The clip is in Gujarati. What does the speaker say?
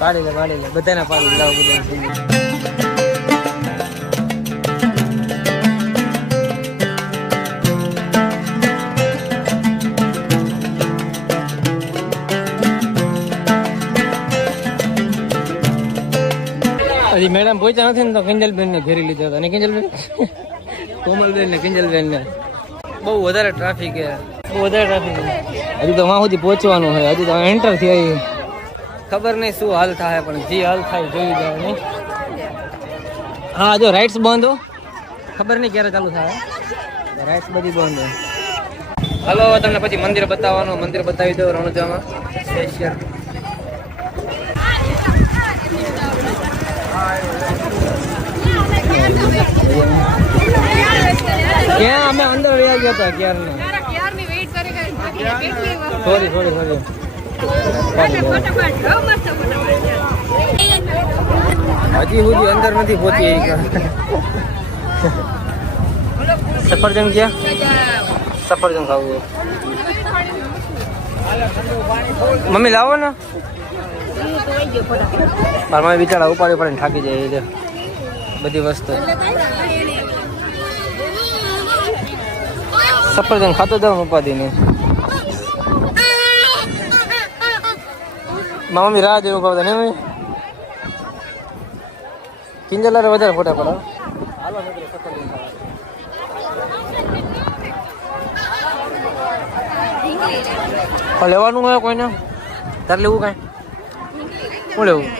પાડી લે બધાને પાડી લાવ બધા હજી મેડમ પહોંચ્યા નથી ને તો કિંજલબેન ને ઘેરી લીધા હતા અને કિંજલબેન કોમલબેન ને કિંજલબેન ને બહુ વધારે ટ્રાફિક છે હજી તો વાં સુધી પહોંચવાનું હોય હજી તો એન્ટર થઈ ખબર નહીં શું હાલ થાય પણ જે હાલ થાય જોઈ જાય નહીં હા જો રાઇટ્સ બંધ હો ખબર નહીં ક્યારે ચાલુ થાય રાઇટ્સ બધી બંધ હોય હલો તમને પછી મંદિર બતાવવાનું મંદિર બતાવી દો રણુજામાં સ્પેશિયલ ક્યાં અમે અંદર રહ્યા ગયા હતા ક્યારના સોરી હજી સુધી અંદર નથી પહોંચી સફરજન ક્યાં સફરજન ખાવું મમ્મી લાવો ને મારા મમ્મી બિચારા ઉપાડી થાકી જાય છે બધી વસ્તુ સફરજન ખાતો જાવ ઉપાધિ ને મમ્મી રાહ જોઈ ઉભા હતા ને કિંજલારે વધારે ફોટા પડો લેવાનું હોય કોઈને તારે લેવું કાંઈ શું લેવું